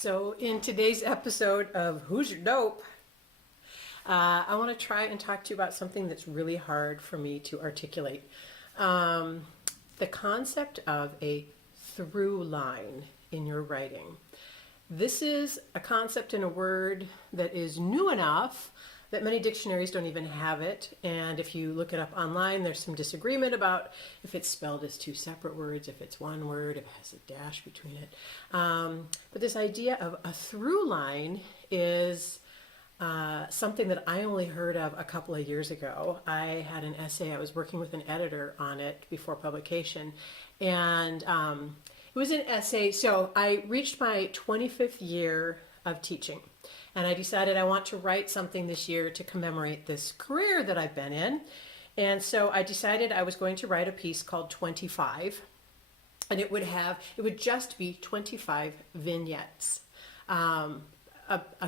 So in today's episode of Who's Your Dope, I want to try and talk to you about something that's really hard for me to articulate. The concept of a through line in your writing. This is a concept and a word that is new enough that many dictionaries don't even have it. And if you look it up online, there's some disagreement about if it's spelled as two separate words, if it's one word, if it has a dash between it. But this idea of a through line is something that I only heard of a couple of years ago. I had an essay, I was working with an editor on it before publication. And it was an essay, so I reached my 25th year of teaching. And I decided I want to write something this year to commemorate this career that I've been in. And so I decided I was going to write a piece called 25. And it would just be 25 vignettes. A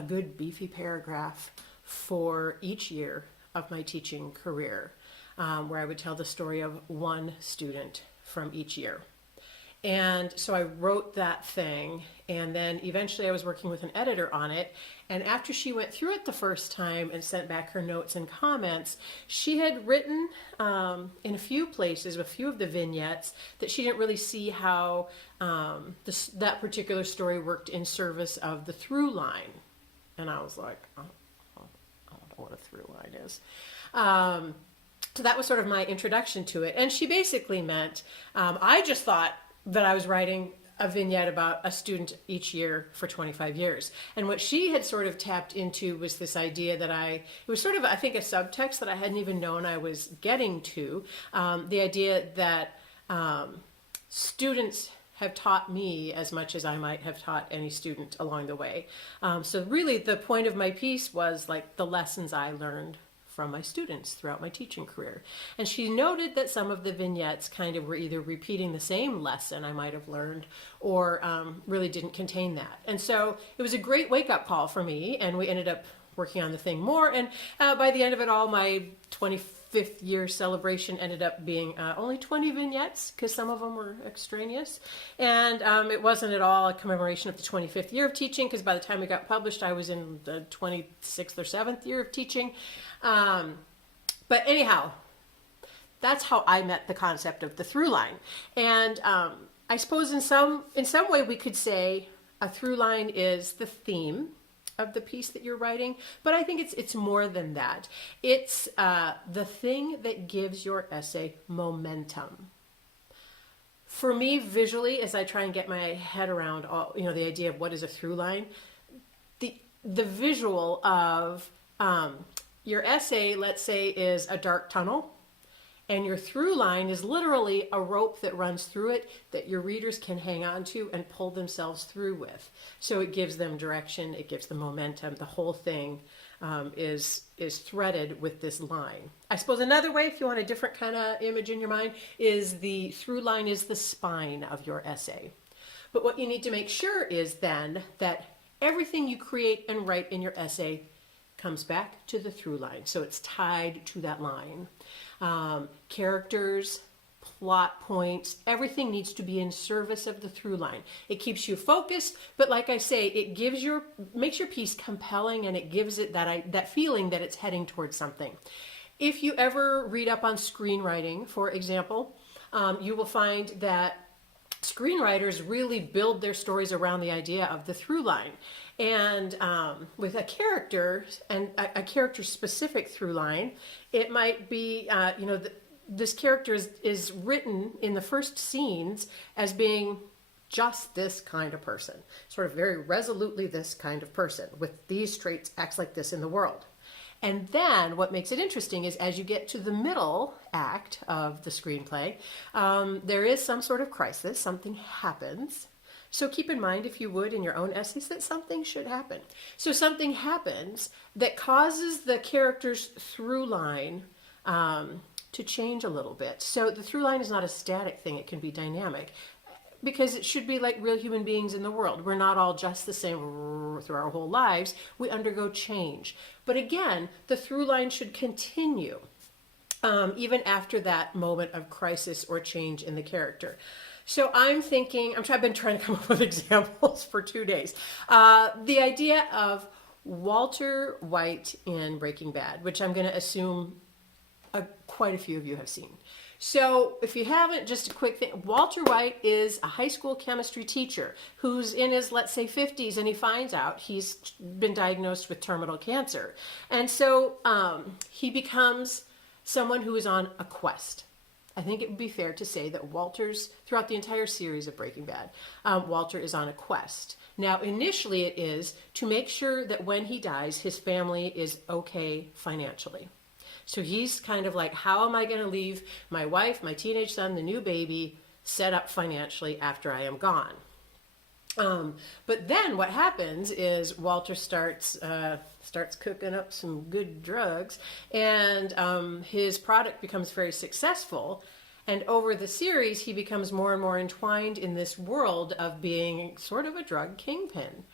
good beefy paragraph for each year of my teaching career, where I would tell the story of one student from each year. And so I wrote that thing, and then eventually I was working with an editor on it. And after she went through it the first time and sent back her notes and comments, she had written in a few places, a few of the vignettes, that she didn't really see how that particular story worked in service of the through line. And I was like, I don't know what a through line is. So that was sort of my introduction to it. And she basically meant, I just thought that I was writing a vignette about a student each year for 25 years. And what she had sort of tapped into was this idea that it was sort of, I think, a subtext that I hadn't even known I was getting to. The idea that students have taught me as much as I might have taught any student along the way. So really the point of my piece was like the lessons I learned from my students throughout my teaching career. And she noted that some of the vignettes kind of were either repeating the same lesson I might have learned or really didn't contain that. And so it was a great wake-up call for me, and we ended up working on the thing more. And by the end of it all, my 25th year celebration ended up being only 20 vignettes, because some of them were extraneous. And it wasn't at all a commemoration of the 25th year of teaching, because by the time it got published, I was in the 26th or 7th year of teaching. But anyhow, that's how I met the concept of the through line. And I suppose in some way we could say a through line is the theme of the piece that you're writing, but I think it's more than that. It's the thing that gives your essay momentum. For me, visually, as I try and get my head around the idea of what is a through line, the visual of your essay, let's say, is a dark tunnel, and your through line is literally a rope that runs through it that your readers can hang on to and pull themselves through with. So it gives them direction, it gives them momentum. The whole thing is threaded with this line. I suppose another way, if you want a different kind of image in your mind, is the through line is the spine of your essay. But what you need to make sure is then that everything you create and write in your essay comes back to the through line. So it's tied to that line. Characters, plot points, everything needs to be in service of the through line. It keeps you focused, but like I say, it makes your piece compelling, and it gives it that feeling that it's heading towards something. If you ever read up on screenwriting, for example, you will find that screenwriters really build their stories around the idea of the through line. And with a character and a character specific through line, it might be, this character is written in the first scenes as being just this kind of person, sort of very resolutely this kind of person with these traits, acts like this in the world. And then what makes it interesting is as you get to the middle act of the screenplay, there is some sort of crisis, something happens. So keep in mind, if you would, in your own essays, that something should happen. So something happens that causes the character's through line to change a little bit. So the through line is not a static thing, it can be dynamic. Because it should be like real human beings in the world. We're not all just the same through our whole lives. We undergo change. But again, the through line should continue even after that moment of crisis or change in the character. So I've been trying to come up with examples for 2 days. The idea of Walter White in Breaking Bad, which I'm going to assume quite a few of you have seen. So if you haven't, just a quick thing. Walter White is a high school chemistry teacher who's in his, let's say, 50s, and he finds out he's been diagnosed with terminal cancer. And so he becomes someone who is on a quest. I think it would be fair to say that throughout the entire series of Breaking Bad, Walter is on a quest. Now, initially it is to make sure that when he dies, his family is okay financially. So he's kind of like, how am I going to leave my wife, my teenage son, the new baby set up financially after I am gone? But then what happens is Walter starts cooking up some good drugs, and his product becomes very successful. And over the series, he becomes more and more entwined in this world of being sort of a drug kingpin.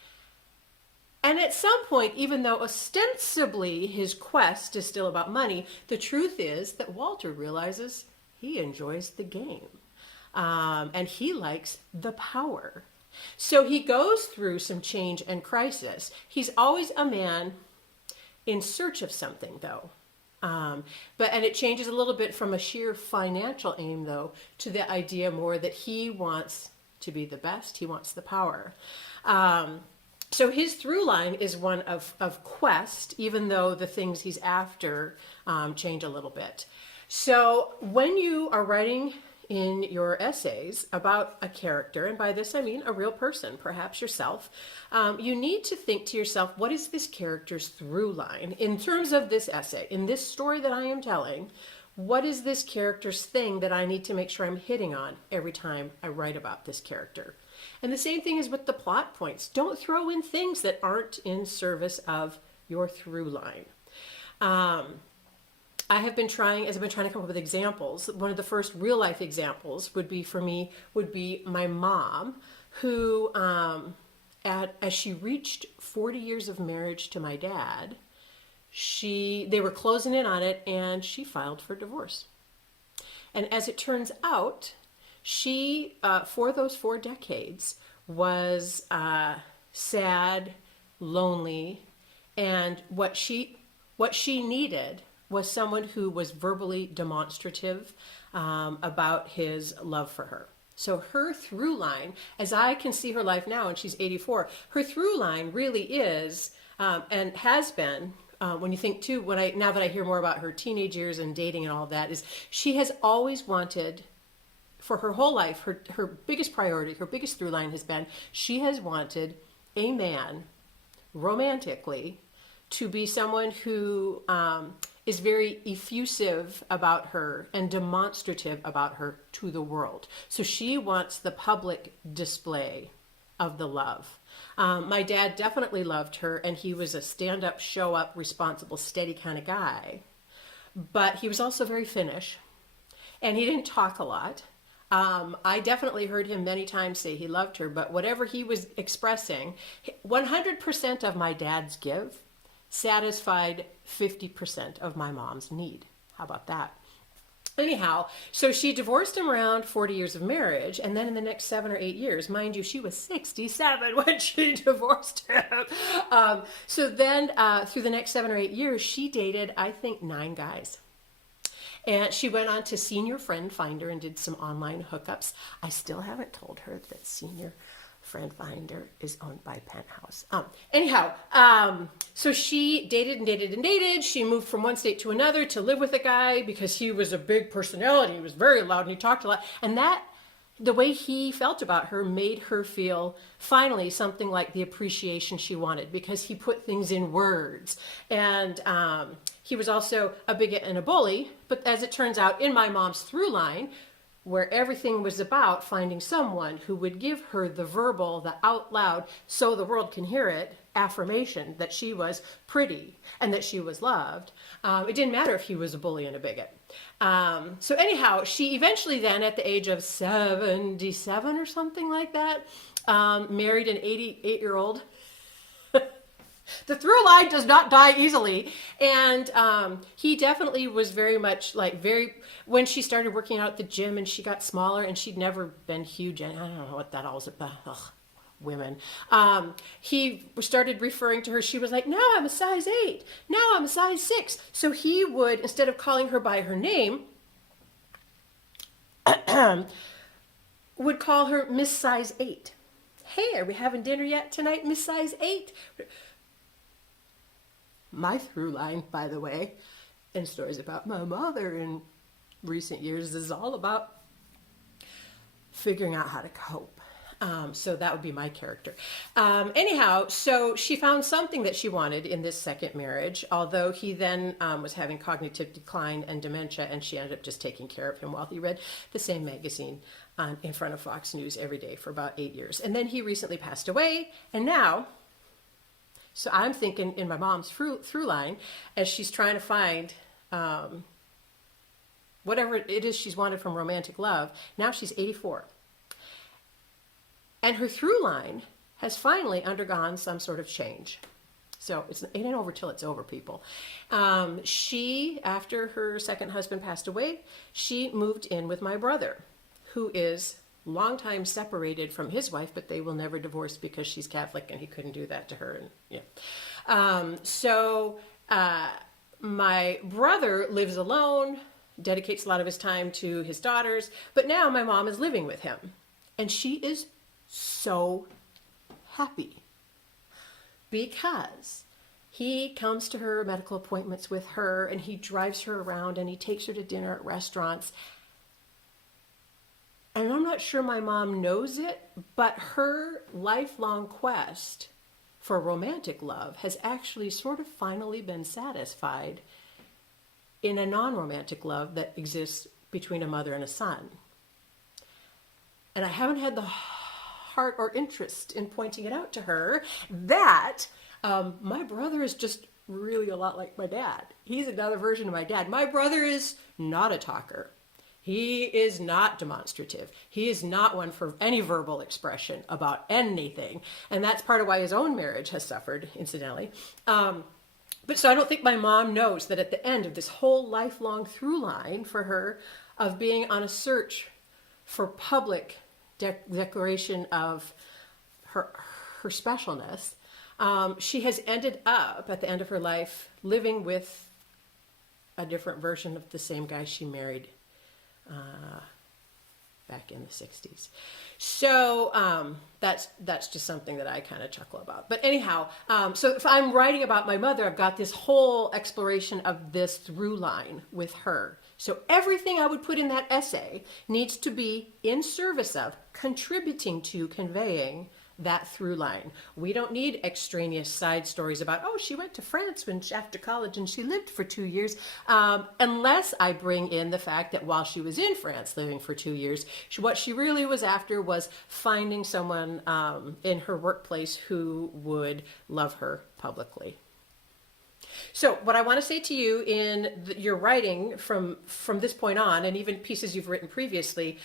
And at some point, even though ostensibly his quest is still about money, the truth is that Walter realizes he enjoys the game. And he likes the power. So he goes through some change and crisis. He's always a man in search of something, though. And it changes a little bit from a sheer financial aim, though, to the idea more that he wants to be the best. He wants the power. So his through line is one of quest, even though the things he's after change a little bit. So when you are writing in your essays about a character, and by this I mean a real person, perhaps yourself, you need to think to yourself, what is this character's through line? In terms of this essay, in this story that I am telling, what is this character's thing that I need to make sure I'm hitting on every time I write about this character? And the same thing is with the plot points. Don't throw in things that aren't in service of your through line. I've been trying to come up with examples. One of the first real life examples would be my mom, who, as she reached 40 years of marriage to my dad, they were closing in on it, and she filed for divorce. And as it turns out, she, for those 4 decades, was sad, lonely, and what she needed was someone who was verbally demonstrative about his love for her. So her through line, as I can see her life now, and she's 84, her through line really is, and has been, when you think too, now that I hear more about her teenage years and dating and all that, is she has always wanted, for her whole life, her biggest priority, her biggest through line has been, she has wanted a man, romantically, to be someone who is very effusive about her and demonstrative about her to the world. So she wants the public display of the love. My dad definitely loved her, and he was a stand-up, show-up, responsible, steady kind of guy. But he was also very Finnish, and he didn't talk a lot. I definitely heard him many times say he loved her, but whatever he was expressing, 100% of my dad's give satisfied 50% of my mom's need. How about that? Anyhow, so she divorced him around 40 years of marriage, and then in the next 7 or 8 years, mind you, she was 67 when she divorced him. So then through the next 7 or 8 years, she dated, I think, 9 guys. And she went on to Senior Friend Finder and did some online hookups. I still haven't told her that Senior Friend Finder is owned by Penthouse. So she dated and dated and dated. She moved from one state to another to live with a guy because he was a big personality. He was very loud and he talked a lot. And the way he felt about her made her feel finally something like the appreciation she wanted, because he put things in words. And he was also a bigot and a bully. But as it turns out, in my mom's through line, where everything was about finding someone who would give her the verbal, the out loud, so the world can hear it, affirmation that she was pretty and that she was loved. It didn't matter if he was a bully and a bigot. So anyhow, she eventually then, at the age of 77 or something like that, married an 88-year-old The through line does not die easily. And he definitely was very much like when she started working out at the gym and she got smaller and she'd never been huge. And I don't know what that all was about. Ugh, women. He started referring to her. She was like, now I'm a size 8. Now I'm a size 6. So he would, instead of calling her by her name, would call her Miss Size 8. Hey, are we having dinner yet tonight, Miss Size 8? My through line, by the way, in stories about my mother in recent years is all about figuring out how to cope. So that would be my character. Anyhow, so she found something that she wanted in this second marriage, although he then was having cognitive decline and dementia, and she ended up just taking care of him while he read the same magazine in front of Fox News every day for about 8 years. And then he recently passed away, and now, so I'm thinking in my mom's through line, as she's trying to find whatever it is she's wanted from romantic love, now she's 84. And her through line has finally undergone some sort of change. So it ain't over till it's over, people. She, after her second husband passed away, she moved in with my brother, who is long time separated from his wife, but they will never divorce because she's Catholic and he couldn't do that to her. And yeah. My brother lives alone, dedicates a lot of his time to his daughters, but now my mom is living with him. And she is so happy because he comes to her medical appointments with her and he drives her around and he takes her to dinner at restaurants. And I'm not sure my mom knows it, but her lifelong quest for romantic love has actually sort of finally been satisfied in a non-romantic love that exists between a mother and a son. And I haven't had the heart or interest in pointing it out to her that my brother is just really a lot like my dad. He's another version of my dad. My brother is not a talker. He is not demonstrative. He is not one for any verbal expression about anything. And that's part of why his own marriage has suffered, incidentally. But so I don't think my mom knows that at the end of this whole lifelong through line for her of being on a search for public declaration of her specialness, she has ended up at the end of her life living with a different version of the same guy she married back in the 60s. So that's just something that I kind of chuckle about. But anyhow, so if I'm writing about my mother, I've got this whole exploration of this through line with her. So everything I would put in that essay needs to be in service of, contributing to conveying that through line. We don't need extraneous side stories about, oh, she went to France after college and she lived for 2 years, unless I bring in the fact that while she was in France living for 2 years, what she really was after was finding someone in her workplace who would love her publicly. So what I want to say to you in your writing from this point on, and even pieces you've written previously,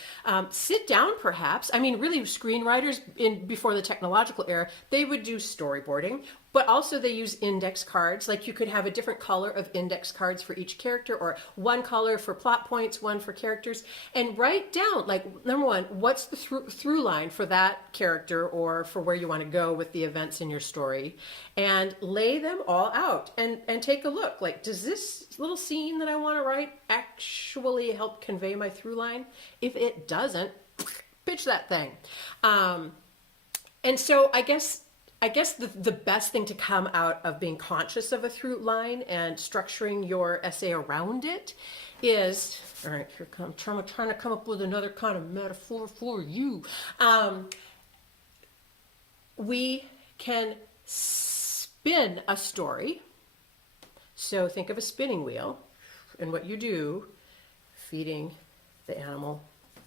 sit down perhaps. I mean, really, screenwriters before the technological era, they would do storyboarding, but also they use index cards. Like you could have a different color of index cards for each character, or one color for plot points, one for characters, and write down, like, number one, what's the through line for that character or for where you want to go with the events in your story, and lay them all out and take a look. Like, does this little scene that I want to write actually help convey my through line? If it doesn't, pitch that thing. And so I guess the best thing to come out of being conscious of a through line and structuring your essay around it is, all right, here I'm trying to come up with another kind of metaphor for you. We can spin a story. So think of a spinning wheel, and what you do, feeding the animal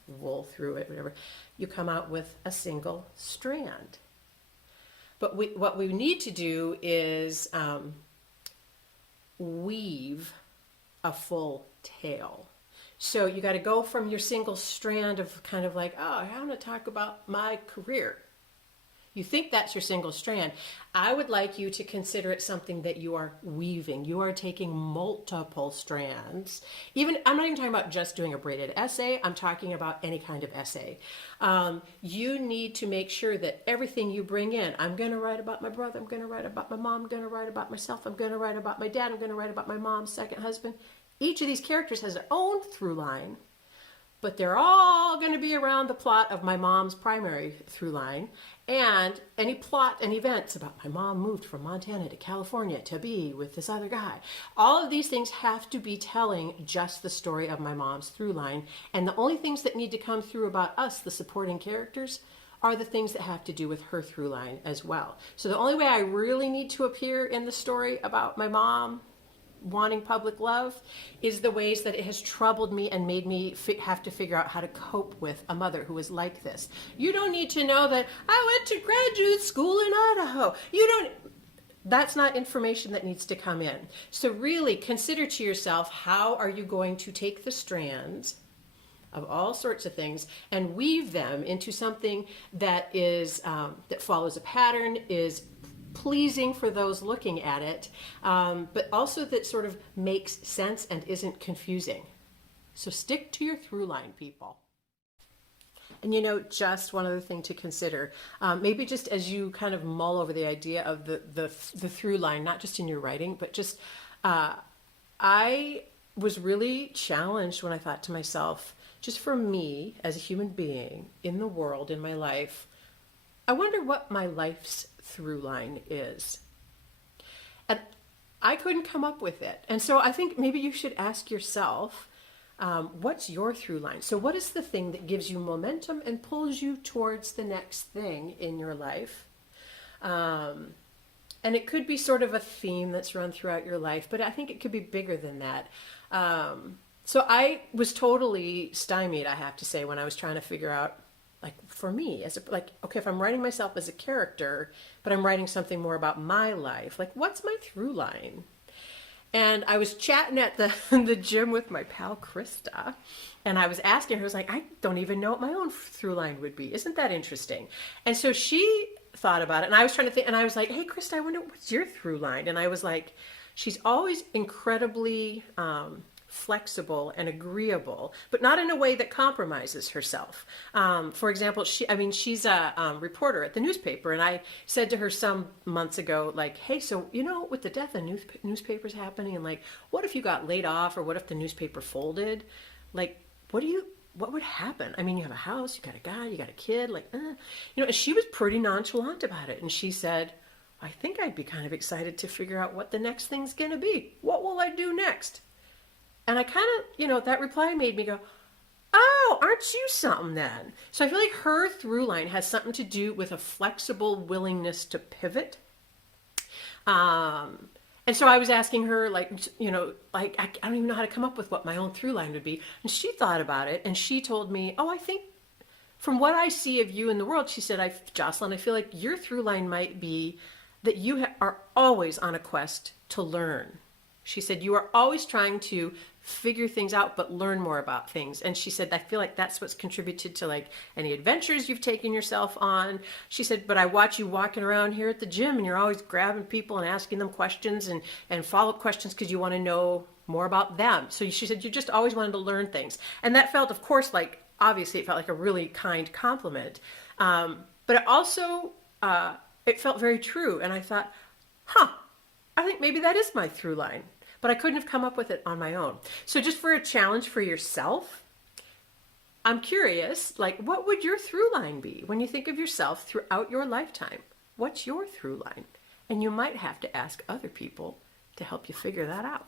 wool through it, whatever, you come out with a single strand. But what we need to do is weave a full tale. So you got to go from your single strand of kind of like, oh, I want to talk about my career. You think that's your single strand. I would like you to consider it something that you are weaving. You are taking multiple strands. Even I'm not even talking about just doing a braided essay. I'm talking about any kind of essay. You need to make sure that everything you bring in, I'm going to write about my brother, I'm going to write about my mom, I'm going to write about myself, I'm going to write about my dad, I'm going to write about my mom's second husband. Each of these characters has their own through line, but they're all going to be around the plot of my mom's primary through line, and any plot and events about my mom moved from Montana to California to be with this other guy. All of these things have to be telling just the story of my mom's through line, and the only things that need to come through about us, the supporting characters, are the things that have to do with her through line as well. So the only way I really need to appear in the story about my mom wanting public love is the ways that it has troubled me and made me have to figure out how to cope with a mother who is like this. You don't need to know that I went to graduate school in Idaho. That's not information that needs to come in. So really consider to yourself, how are you going to take the strands of all sorts of things and weave them into something that is that follows a pattern, is pleasing for those looking at it, but also that sort of makes sense and isn't confusing. So stick to your through line, people. And just one other thing to consider, maybe just as you kind of mull over the idea of the through line, not just in your writing, but just I was really challenged when I thought to myself, just for me as a human being in the world, in my life, I wonder what my life's through line is. And I couldn't come up with it. And so I think maybe you should ask yourself, what's your through line? So what is the thing that gives you momentum and pulls you towards the next thing in your life? And it could be sort of a theme that's run throughout your life, but I think it could be bigger than that. So I was totally stymied, I have to say, when I was trying to figure out, like, for me, okay, if I'm writing myself as a character, but I'm writing something more about my life, like, what's my through line? And I was chatting at the gym with my pal Krista, and I was asking her, I was like, I don't even know what my own through line would be. Isn't that interesting? And so she thought about it, and I was trying to think, and I was like, hey, Krista, I wonder what's your through line? And I was like, she's always incredibly flexible and agreeable, but not in a way that compromises herself. For example, she's a reporter at the newspaper, and I said to her some months ago, like, hey, so, with the death of newspapers happening, and like, what if you got laid off, or what if the newspaper folded? Like, what would happen? I mean, you have a house, you got a guy, you got a kid, like, and she was pretty nonchalant about it. And she said, I think I'd be kind of excited to figure out what the next thing's gonna be. What will I do next? And I kind of, that reply made me go, oh, aren't you something then? So I feel like her through line has something to do with a flexible willingness to pivot. And so I was asking her, like, I don't even know how to come up with what my own through line would be. And she thought about it, and she told me, oh, I think from what I see of you in the world, she said, Jocelyn, I feel like your through line might be that you are always on a quest to learn. She said, you are always trying to figure things out, but learn more about things. And she said, I feel like that's what's contributed to like any adventures you've taken yourself on. She said, but I watch you walking around here at the gym, and you're always grabbing people and asking them questions and follow-up questions because you want to know more about them. So she said, you just always wanted to learn things. And that felt, of course, like, obviously it felt like a really kind compliment. But it also, it felt very true. And I thought, I think maybe that is my through line. But I couldn't have come up with it on my own. So just for a challenge for yourself, I'm curious, like, what would your through line be when you think of yourself throughout your lifetime? What's your through line? And you might have to ask other people to help you figure that out.